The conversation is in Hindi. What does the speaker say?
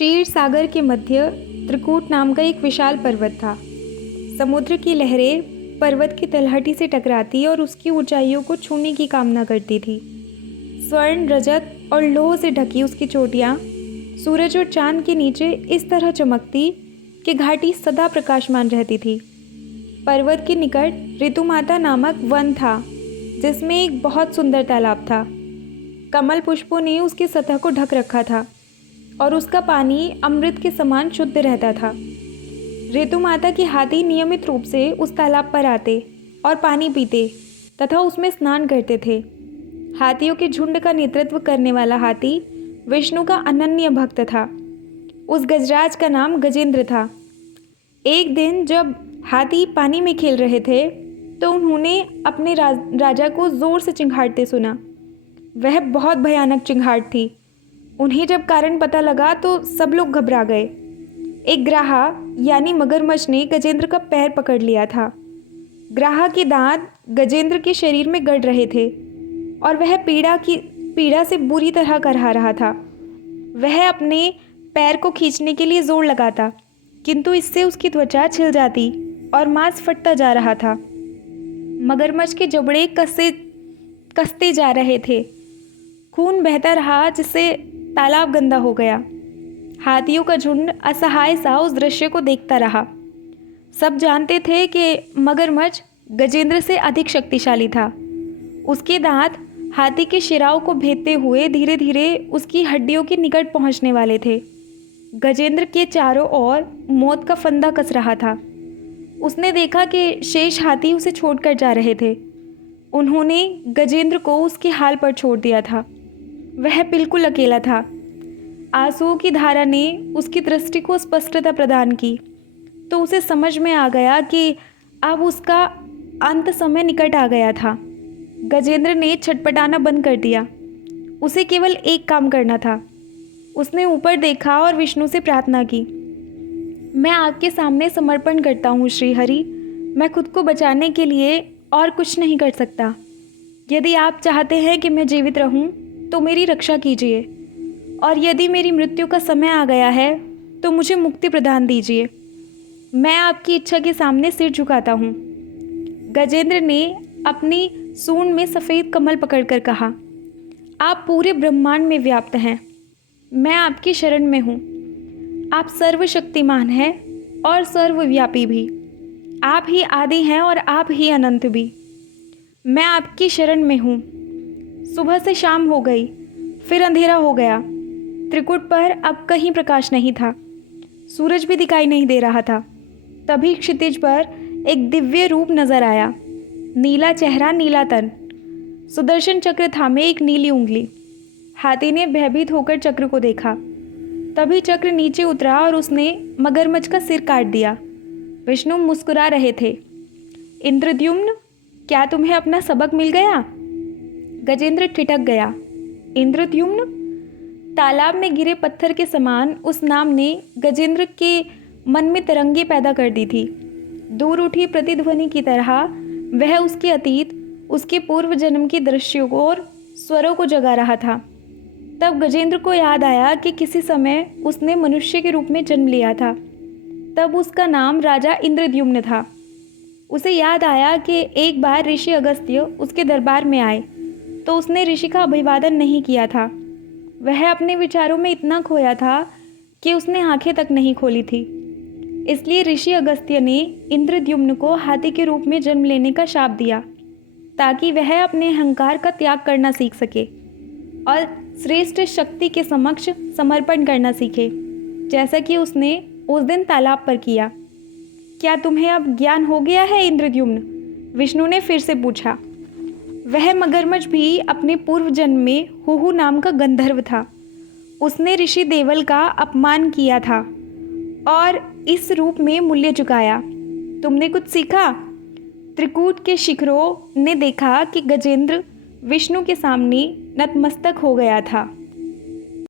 क्षीर सागर के मध्य त्रिकूट नाम का एक विशाल पर्वत था। समुद्र की लहरें पर्वत की तलहटी से टकराती और उसकी ऊंचाइयों को छूने की कामना करती थी। स्वर्ण, रजत और लोह से ढकी उसकी चोटियाँ सूरज और चांद के नीचे इस तरह चमकती कि घाटी सदा प्रकाशमान रहती थी। पर्वत के निकट ऋतुमाता नामक वन था, जिसमें एक बहुत सुंदर तालाब था। कमल पुष्पों ने उसकी सतह को ढक रखा था और उसका पानी अमृत के समान शुद्ध रहता था। ऋतुमाता के हाथी नियमित रूप से उस तालाब पर आते और पानी पीते तथा उसमें स्नान करते थे। हाथियों के झुंड का नेतृत्व करने वाला हाथी विष्णु का अनन्य भक्त था। उस गजराज का नाम गजेंद्र था। एक दिन जब हाथी पानी में खेल रहे थे तो उन्होंने अपने राजा को जोर से चिंघाड़ते सुना। वह बहुत भयानक चिंघाड़ थी। उन्हें जब कारण पता लगा तो सब लोग घबरा गए। एक ग्राहा यानी मगरमच्छ ने गजेंद्र का पैर पकड़ लिया था। ग्राहा के दांत गजेंद्र के शरीर में गड़ रहे थे और वह पीड़ा से बुरी तरह करहा रहा था। वह अपने पैर को खींचने के लिए जोर लगाता, किंतु इससे उसकी त्वचा छिल जाती और मांस फटता जा रहा था। मगरमच्छ के जबड़े कसते जा रहे थे। खून बहता रहा, जिससे तालाब गंदा हो गया। हाथियों का झुंड असहाय सा उस दृश्य को देखता रहा। सब जानते थे कि मगरमच्छ गजेंद्र से अधिक शक्तिशाली था। उसके दांत हाथी के शिराओं को भेदते हुए धीरे धीरे उसकी हड्डियों के निकट पहुंचने वाले थे। गजेंद्र के चारों ओर मौत का फंदा कस रहा था। उसने देखा कि शेष हाथी उसे छोड़कर जा रहे थे। उन्होंने गजेंद्र को उसके हाल पर छोड़ दिया था। वह बिल्कुल अकेला था। आंसुओं की धारा ने उसकी दृष्टि को स्पष्टता प्रदान की तो उसे समझ में आ गया कि अब उसका अंत समय निकट आ गया था। गजेंद्र ने छटपटाना बंद कर दिया। उसे केवल एक काम करना था। उसने ऊपर देखा और विष्णु से प्रार्थना की। मैं आपके सामने समर्पण करता हूँ श्री हरि। मैं खुद को बचाने के लिए और कुछ नहीं कर सकता। यदि आप चाहते हैं कि मैं जीवित रहूं, तो मेरी रक्षा कीजिए, और यदि मेरी मृत्यु का समय आ गया है तो मुझे मुक्ति प्रदान दीजिए। मैं आपकी इच्छा के सामने सिर झुकाता हूँ। गजेंद्र ने अपनी सूंड में सफ़ेद कमल पकड़कर कहा, आप पूरे ब्रह्मांड में व्याप्त हैं। मैं आपकी शरण में हूँ। आप सर्वशक्तिमान हैं और सर्वव्यापी भी। आप ही आदि हैं और आप ही अनंत भी। मैं आपकी शरण में हूँ। सुबह से शाम हो गई, फिर अंधेरा हो गया। त्रिकुट पर अब कहीं प्रकाश नहीं था। सूरज भी दिखाई नहीं दे रहा था। तभी क्षितिज पर एक दिव्य रूप नजर आया। नीला चेहरा, नीला तन, सुदर्शन चक्र थामे एक नीली उंगली। हाथी ने भयभीत होकर चक्र को देखा। तभी चक्र नीचे उतरा और उसने मगरमच्छ का सिर काट दिया। विष्णु मुस्कुरा रहे थे। इंद्रद्युम्न, क्या तुम्हें अपना सबक मिल गया? गजेंद्र ठिठक गया। इंद्रद्युम्न? तालाब में गिरे पत्थर के समान उस नाम ने गजेंद्र के मन में तरंगे पैदा कर दी थी। दूर उठी प्रतिध्वनि की तरह वह उसके अतीत, उसके पूर्व जन्म के दृश्यों को और स्वरों को जगा रहा था। तब गजेंद्र को याद आया कि किसी समय उसने मनुष्य के रूप में जन्म लिया था। तब उसका नाम राजा इंद्रद्युम्न था। उसे याद आया कि एक बार ऋषि अगस्त्य उसके दरबार में आए तो उसने ऋषि का अभिवादन नहीं किया था। वह अपने विचारों में इतना खोया था कि उसने आंखें तक नहीं खोली थी। इसलिए ऋषि अगस्त्य ने इंद्रद्युम्न को हाथी के रूप में जन्म लेने का शाप दिया, ताकि वह अपने अहंकार का त्याग करना सीख सके और श्रेष्ठ शक्ति के समक्ष समर्पण करना सीखे, जैसा कि उसने उस दिन तालाब पर किया। क्या तुम्हें अब ज्ञान हो गया है इंद्रद्युम्न? विष्णु ने फिर से पूछा। वह मगरमच्छ भी अपने पूर्व जन्म में हुहु नाम का गंधर्व था। उसने ऋषि देवल का अपमान किया था और इस रूप में मूल्य चुकाया। तुमने कुछ सीखा? त्रिकूट के शिखरों ने देखा कि गजेंद्र विष्णु के सामने नतमस्तक हो गया था।